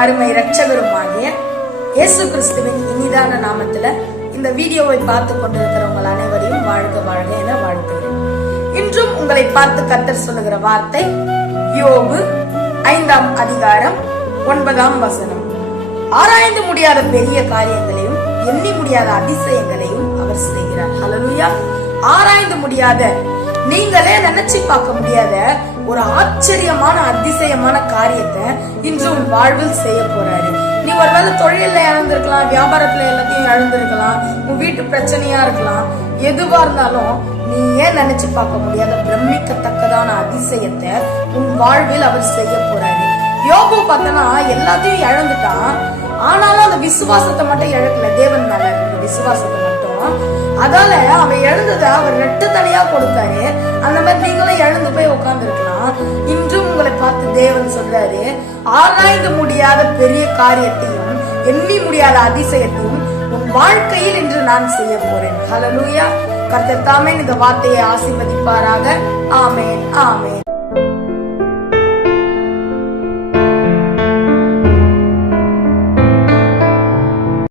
அருமை இரட்சகருமாகிய இயேசு கிறிஸ்துவின் இனிதான நாமத்துல இந்த வீடியோவை பார்த்து கொண்டிருக்கிறவங்கள் அனைவரையும் வாழ்க வாழ்க என வாழ்த்துகிறேன். இன்றும் உங்களை பார்த்து கர்த்தர் சொல்லுகிற வார்த்தை யோபு 5ஆம் அதிகாரம் 9ஆம் வசனம். ஆராய்ந்து முடியாத பெரிய காரியங்களையும் எண்ணி முடியாத அதிசயங்களையும் அவர் செய்கிறார். ஹல்லேலூயா. ஆராய்ந்து முடியாத, நீங்களே நினைச்சு பார்க்க முடியாத ஒரு ஆச்சரியமான அதிசயமான காரியத்தை இன்று உன் வாழ்வில் செய்ய போறாரு. நீ ஒருவேளை தொழில இழந்திருக்கலாம், வியாபாரத்துல எல்லாத்தையும் இழந்திருக்கலாம், உன் வீட்டு பிரச்சனையா இருக்கலாம். எதுவா இருந்தாலும் நீ ஏன் நினைச்சு பார்க்க முடியாத பிரமிக்கத்தக்கதான அதிசயத்தை உன் வாழ்வில் அவர் செய்ய போறாரு. யோபு பார்த்தனா எல்லாத்தையும் இழந்துட்டான், ஆனாலும் அந்த விசுவாசத்தை மட்டும் இழக்கல. தேவன் மேல இருக்கிற விசுவாசத்தை மட்டும், அதால அவன் எழுந்ததை அவர் ரெட்டு தனியா கொடுத்தாரு. அந்த மாதிரி நீங்களும் எழுந்து போய் உட்கார்ந்து இருக்கலாம். இன்றும் உங்களை பார்த்து தேவன் சொல்றாரு, ஆராய்ந்து முடியாத பெரிய காரியத்தையும் எண்ணி முடியாத அதிசயத்தையும் உன் வாழ்க்கையில் இன்று நான் செய்ய போறேன். ஹல்லேலூயா. கர்த்தர் தாமே இந்த வார்த்தையை ஆசீர்வதிப்பாராக. ஆமென், ஆமென்.